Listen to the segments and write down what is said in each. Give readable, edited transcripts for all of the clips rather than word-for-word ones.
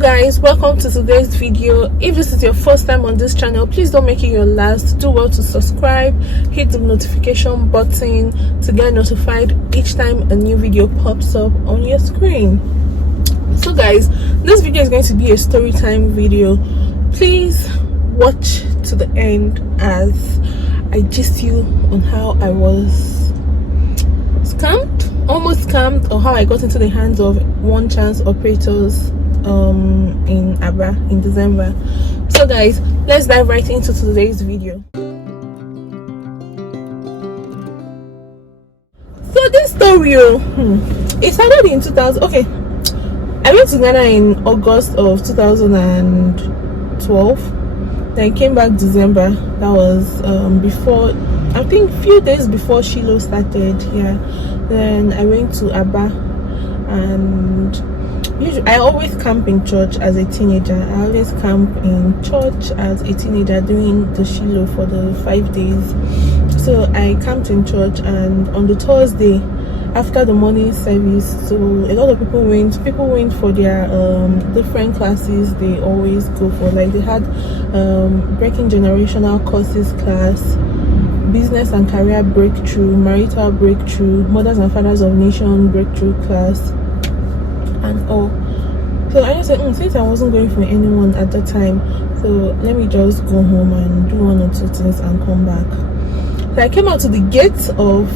Guys, welcome to today's video. If this is your first time on this channel, please don't make it your last. Do well to subscribe, hit the notification button to get notified each time a new video pops up on your screen. So guys, this video is going to be a story time video. Please watch to the end as I gist you on how I was almost scammed, or how I got into the hands of one chance operators in Aba in December. So guys, let's dive right into today's video. So this story, it started in 2000. Okay, I went to Ghana in August of 2012. Then came back December. That was before, I think, few days before Shiloh started. Yeah. Then I went to Aba, and usually I always camp in church as a teenager. I always camp in church as a teenager doing the Shiloh for the 5 days. So I camped in church, and on the Thursday after the morning service, so a lot of people went for their different classes they always go for. Like they had breaking generational courses class, business and career breakthrough, marital breakthrough, mothers and fathers of nation breakthrough class, and all. So I just said, since I wasn't going for anyone at that time, so let me just go home and do one or two things and come back. So I came out to the gate of,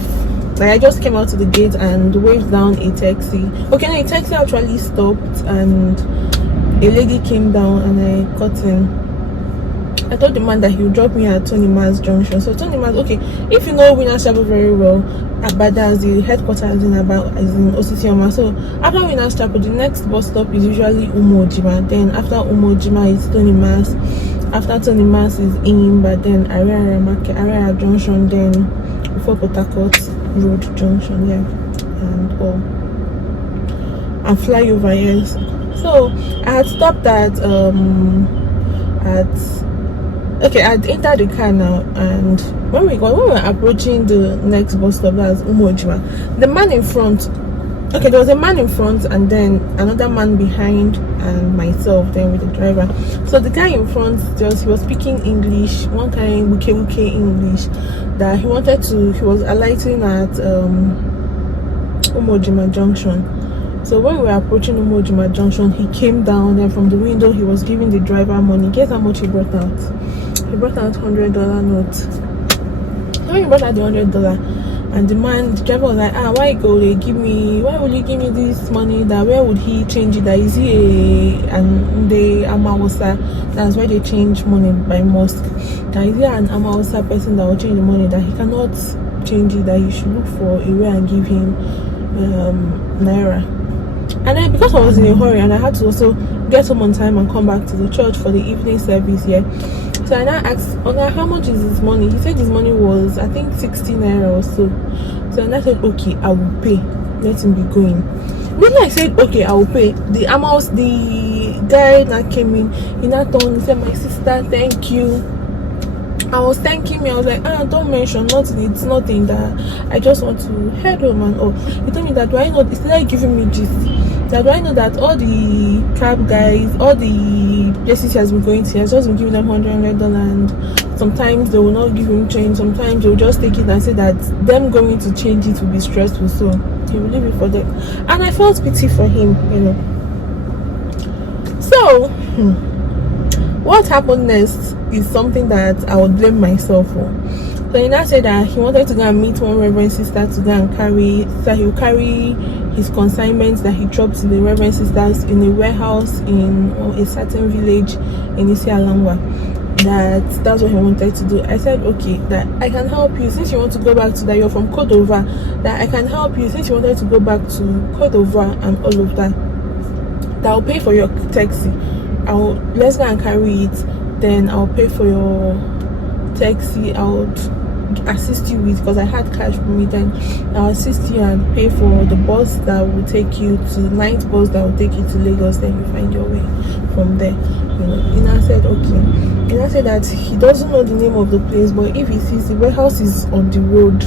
like, I just came out to the gate and waved down a taxi. Okay, now a taxi actually stopped and a lady came down and I got in. I told the man that he would drop me at Tony Mars Junction. So Tony Mars, okay, if you know Winners Chapel very well, Abada is the headquarters in Osisioma. So after Winners Chapel, the next bus stop is usually Umojima. Then after Umojima is Tony Mars. After Tony Mars is Imba. Then Area Market, Area Junction. Then before Port Harcourt Road Junction, yeah, and all, and flyover, yes. So I had stopped at okay, I'd entered the car now, and when we were approaching the next bus stop, that's Umojima, the man in front, okay, there was a man in front and then another man behind and myself then with the driver. So the guy in front, he was speaking English, one kind wike English, that he was alighting at Umojima Junction. So when we were approaching Umojima Junction, he came down, and from the window he was giving the driver money. Guess how much he brought out? He brought out $100 note. So when he brought out the $100, and the driver was like, why will you give me this money? That where would he change it? That is he and the Amawasa, that's where they change money by mosque. That is he an Amawasa person that will change the money, that he cannot change it, that he should look for a way and give him naira. And then because I was in a hurry and I had to also get home on time and come back to the church for the evening service, yeah. So I now asked, how much is his money? He said his money was, I think, 60 naira or so. So I said, okay, I will pay. Let him be going. When I said, okay, I will pay, the guy that came in, he now told me, he said, my sister, thank you. I was thanking me. I was like, don't mention nothing. It's nothing, that I just want to head home and all. He told me that, do I know, he started giving me gist. That do I know that all the cab guys, all the places he has been going to, he has just been giving them $100, and sometimes they will not give him change, sometimes they will just take it and say that them going to change it will be stressful, so he will leave it for them. And I felt pity for him, you know. So what happened next is something that I would blame myself for. So he now said that he wanted to go and meet one reverend sister to go and carry, so he will carry his consignments that he dropped to the reverend sisters in a warehouse in a certain village in Isialangwa. That's what he wanted to do. I said, okay, that I can help you since you want to go back to that, you're from Cordova, that I can help you since you wanted to go back to Cordova and all of that, that I'll pay for your taxi. Let's go and carry it, then I'll pay for your taxi. I'll assist you with, because I had cash with me then, I'll assist you and pay for the bus that will take you to, night bus that will take you to Lagos, then you find your way from there, you know. And I said, okay. And I said that he doesn't know the name of the place, but if he sees the warehouse is on the road,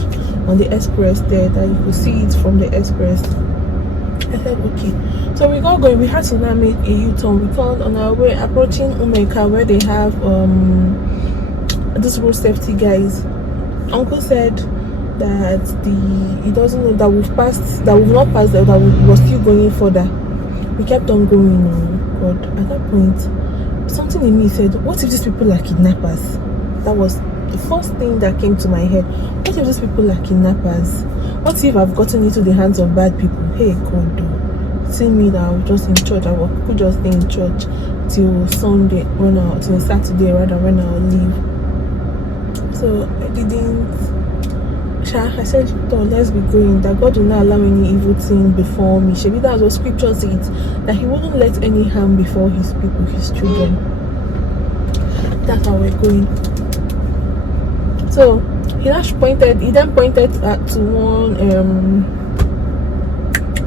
on the express there, that you could see it from the express. I said okay. So we got going. We had to now make a U-turn. We turned on our way approaching Umeka, where they have this road safety guys. Uncle said that he doesn't know that we've passed, that we've not passed, that we were still going further. We kept on going. Oh God! At that point, something in me said, "What if these people are kidnappers?" That was the first thing that came to my head. What if these people are kidnappers? What if I've gotten into the hands of bad people? Hey God, see me that I was just in church. I could just stay in church till Sunday, till Saturday rather, when I'll leave. So I didn't. I said, oh, let's be going. That God will not allow any evil thing before me. Maybe that's what scripture says, that He wouldn't let any harm before His people, His children. That's how we're going. So he then pointed to one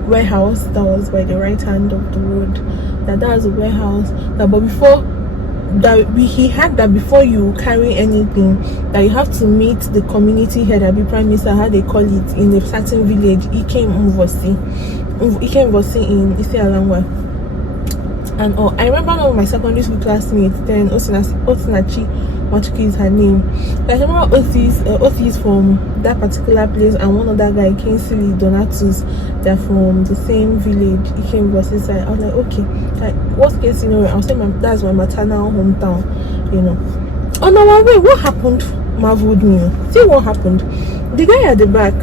warehouse that was by the right hand of the road. That was a warehouse. But before that, he had that before you carry anything, that you have to meet the community head, the prime minister, how they call it, in a certain village. He came in Isi Alangwa. And I remember one of my secondary school classmates then, Osinachi Matuki is her name. But I remember Otis from that particular place, and one other guy, Kingsley Donatus, they're from the same village. He came was inside. I was like, okay, like worst case scenario, I'll say that's my maternal hometown, you know. On our way, what happened marveled me. See what happened. The guy at the back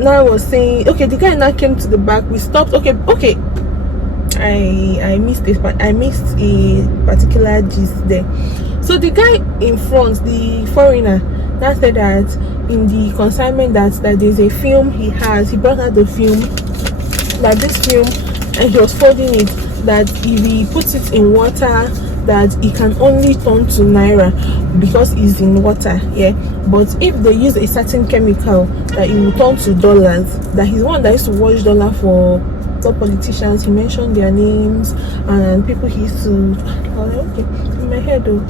now was saying, okay, the guy now came to the back, we stopped, okay. I missed a particular gist there. So the guy in front, the foreigner, that said that in the consignment that there's a film he brought out the film, that this film, and he was folding it, that if he puts it in water, that it can only turn to naira because it's in water, yeah. But if they use a certain chemical, that it will turn to dollars. That he's one that used to watch dollar for top politicians. He mentioned their names and people he used to. I was like, okay, in my head though,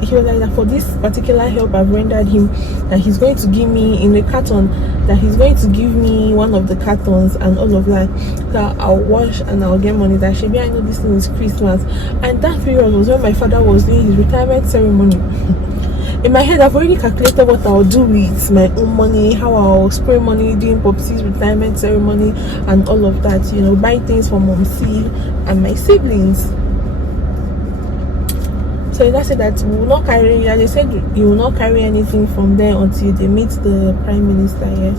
he was like that for this particular help I've rendered him, that he's going to give me in a carton, that he's going to give me one of the cartons and all of that. So I'll wash and I'll get money. That maybe I know this thing is Christmas, and that period was when my father was doing his retirement ceremony. In my head, I've already calculated what I'll do with my own money, how I'll spray money during Popsy's retirement ceremony and all of that, you know, buy things for Momsy and my siblings. So that said that we will not carry, and they said you will not carry anything from there until they meet the Prime Minister here.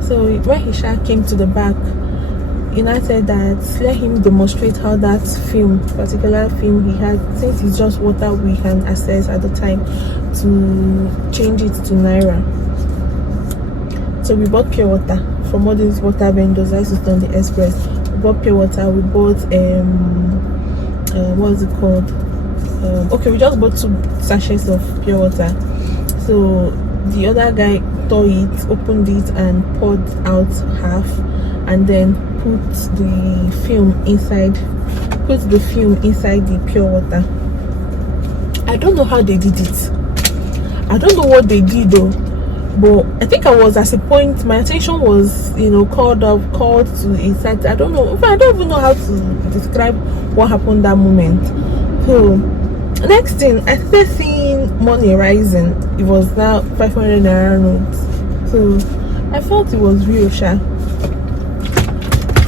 So when Hisha came to the back, United said that let him demonstrate how that particular film he had, since it's just water we can access at the time, to change it to naira. So we bought pure water from all these water vendors. I used to stay on the express. We bought pure water. We bought what's it called? Okay, we just bought 2 sachets of pure water. So the other guy tore it, opened it, and poured out half, and then put the film inside the pure water. I don't know how they did it. I don't know what they did though, but I think I was at a point, my attention was, you know, called to a site. I don't even know how to describe what happened that moment. So next thing, I started seeing money rising. It was now 500 naira notes. So I felt it was real, sha.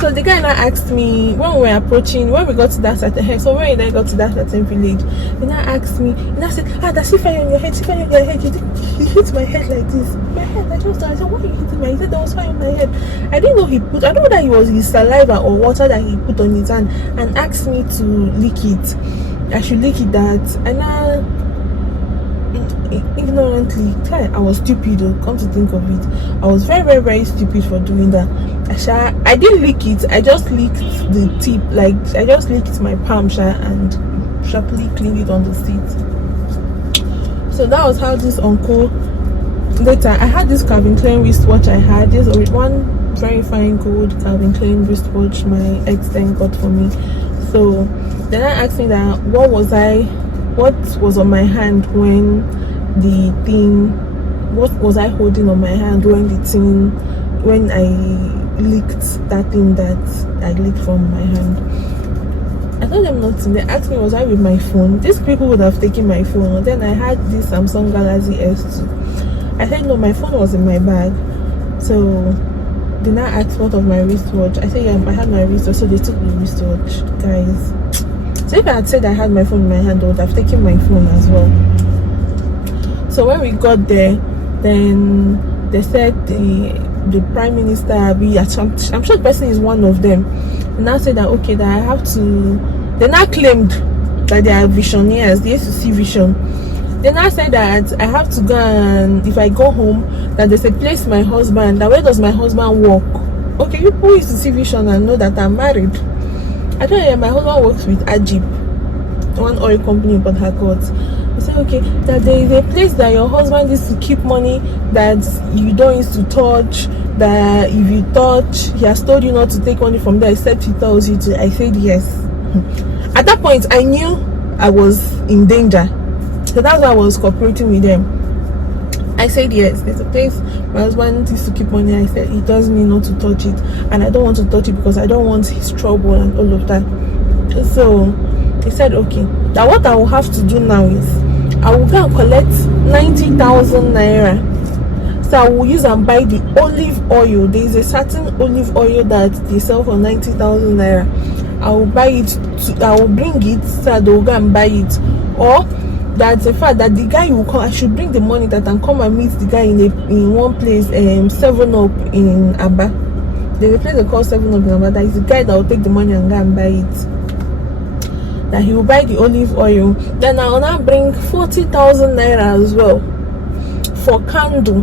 So the guy now asked me when we got to that certain, so when I got to that certain village, he now asked me, and I said, that's if fire on your head, he hit my head like this. My head, I said, why are you hitting my head? He said, there was fire on my head. I didn't know I don't know that it was his saliva or water that he put on his hand, and asked me to lick it. I should lick it that. And I ignorantly, I was stupid though, come to think of it. I was very, very, very stupid for doing that. I didn't lick it, I just licked the tip, like I just licked my palm and sharply cleaned it on the seat. So that was how this uncle, later I had this Calvin Klein wristwatch. I had this one very fine gold Calvin Klein wristwatch my ex then got for me. So then I asked me that what was on my hand when the thing, what was I holding on my hand when the thing, when I licked that thing that I licked from my hand. I told them nothing. They asked me, was I with my phone? These people would have taken my phone. Then I had this Samsung Galaxy S2. I said, no, my phone was in my bag. So they now asked what of my wristwatch. I said, yeah, I had my wristwatch. So they took the wristwatch, guys. So if I had said I had my phone in my hand, they would have taken my phone as well. So when we got there, then they said the prime minister, I'm sure the person is one of them, and now said that okay, that I have to. They now claimed that they are visionaries. They used to see vision. They now said that I have to go, and if I go home, that there's a place my husband. That where does my husband work? Okay, you people used to see vision and know that I'm married. I don't know. My husband works with Ajib, one oil company in Port Harcourt. I said, okay, that there is a place that your husband used to keep money that you don't used to touch, that if you touch, he has told you not to take money from there except he tells you to. I said yes. At that point, I knew I was in danger. So that's why I was cooperating with them. I said yes, there's a place my husband used to keep money. I said he tells me not to touch it, and I don't want to touch it because I don't want his trouble and all of that. So he said okay, that what I will have to do now is I will go and collect 90,000 naira. So I will use and buy the olive oil. There is a certain olive oil that they sell for 90,000 naira. I will buy it. I will bring it so they will go and buy it. Or that's the fact that the guy will come. I should bring the money that and come and meet the guy in one place, 7-Up in Aba. There's a place they call 7-Up in Aba. That is the guy that will take the money and go and buy it. That he will buy the olive oil. Then I will now bring 40,000 naira as well for candle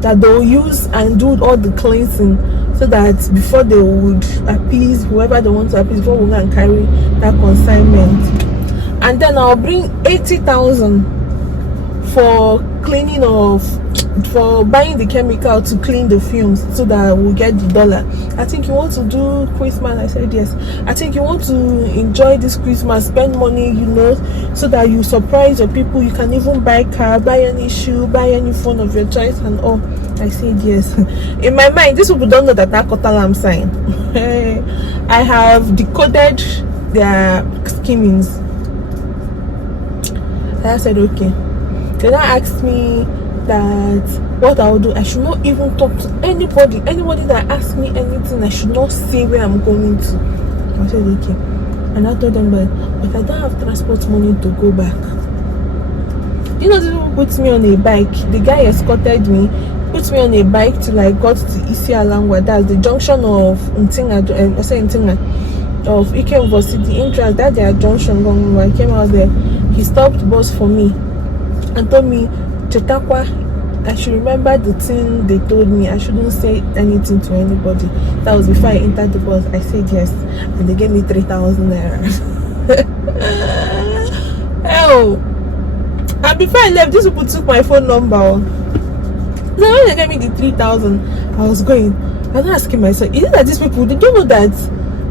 that they will use and do all the cleansing, so that before they would appease whoever they want to appease, before we can carry that consignment. And then I'll bring 80,000 for cleaning of, for buying the chemical to clean the fumes, so that we'll get the dollar. I think you want to do Christmas. I said yes. I think you want to enjoy this Christmas, spend money, you know, so that you surprise your people. You can even buy car, buy any shoe, buy any phone of your choice and all. I said yes. In my mind, these people don't know that I got alarm sign. I have decoded their schemings. I said okay. Then I asked me that what I would do, I should not even talk to anybody that asks me anything. I should not say where I'm going to. I said okay, and I told them but I don't have transport money to go back. You know, these people put me on a bike. The guy escorted me, put me on a bike till I got to Isialangwa. That's the junction of Ntinga. I say Ntinga of Ikemvo City entrance. That's their junction. When I came out there, he stopped bus for me and told me, Chetakwa, I should remember the thing they told me. I shouldn't say anything to anybody. That was before I entered the bus. I said yes, and they gave me 3,000 naira. Oh, and before I left, these people took my phone number. So when they gave me the 3,000, I was asking myself, is it that these people, they don't know that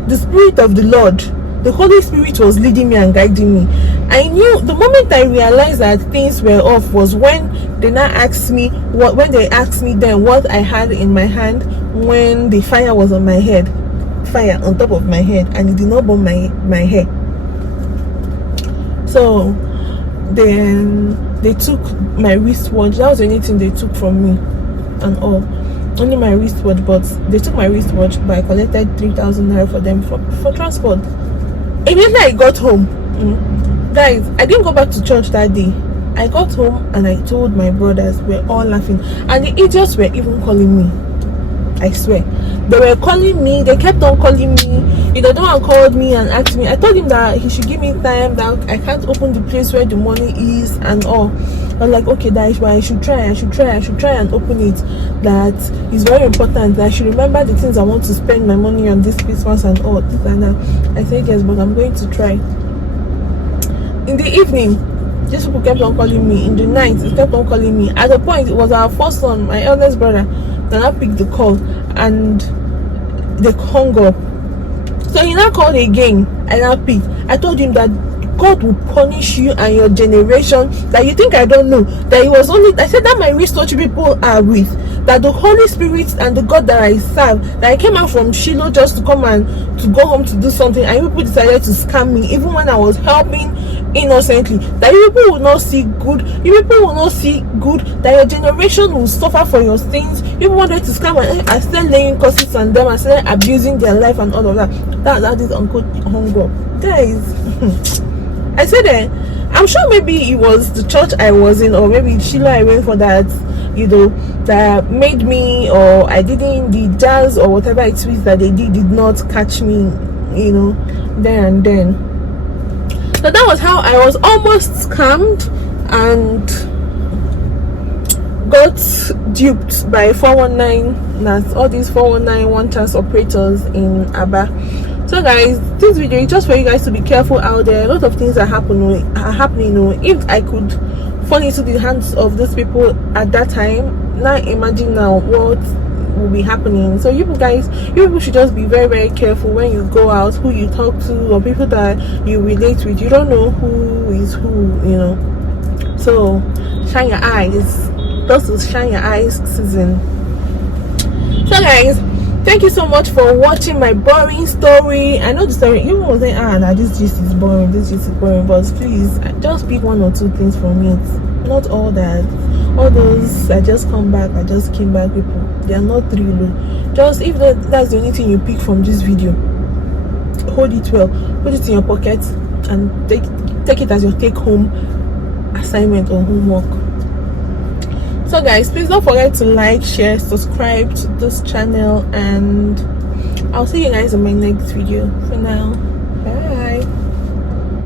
the Spirit of the Lord, the Holy Spirit was leading me and guiding me? I knew the moment I realized that things were off was when they now asked me what I had in my hand when the fire was on my head, fire on top of my head, and it did not burn my hair. So then they took my wristwatch. That was the only thing they took from me and all. Only my wristwatch, but they took my wristwatch, but I collected 3,000 naira for them for transport. Immediately I got home, guys, I didn't go back to church that day. I got home and I told my brothers. We're all laughing, and the idiots were even calling me. I swear, they were calling me. They kept on calling me. You know, the one called me and asked me. I told him that he should give me time, that I can't open the place where the money is and all. I was like, okay, that's why I should try and open it. That is very important. That I should remember the things I want to spend my money on this Christmas and all this and that. I said yes, but I'm going to try. In the evening, these people kept on calling me. In the night, they kept on calling me. At the point, it was our first son, my eldest brother, that I picked the call, and they hung up. So he now called again, and I picked. I told him that God will punish you and your generation. That you think I don't know, that it was only, I said that my research people are with, that the Holy Spirit and the God that I serve, that I came out from Shiloh just to come and to go home to do something, and you people decided to scam me even when I was helping innocently. That you people will not see good, you people will not see good, that your generation will suffer for your sins. You wanted to scam, and I started laying curses on them, I started abusing their life and all of that. That is uncle hunger, guys. I said I'm sure maybe it was the church I was in, or maybe Sheila I went for, that, you know, that made me, or I didn't, the jazz or whatever it is that they did not catch me, you know, there and then. So that was how I was almost scammed and got duped by 419, that's all these 419 one chance operators in Aba. So guys, this video is just for you guys to be careful out there. A lot of things are happening. If I could fall into the hands of those people at that time, now imagine now what will be happening. So you people should just be very, very careful when you go out, who you talk to, or people that you relate with. You don't know who is who, you know. So shine your eyes. This is shine your eyes season. So guys, thank you so much for watching my boring story. I know the story, you will say, nah, this gist is boring, this gist is boring, but please just pick one or two things from it. Not all that, all those I just came back people, they are not real. Just, if that's the only thing you pick from this video, hold it well, put it in your pocket, and take it as your take home assignment or homework. So guys, please don't forget to like, share, subscribe to this channel, and I'll see you guys in my next video. For now.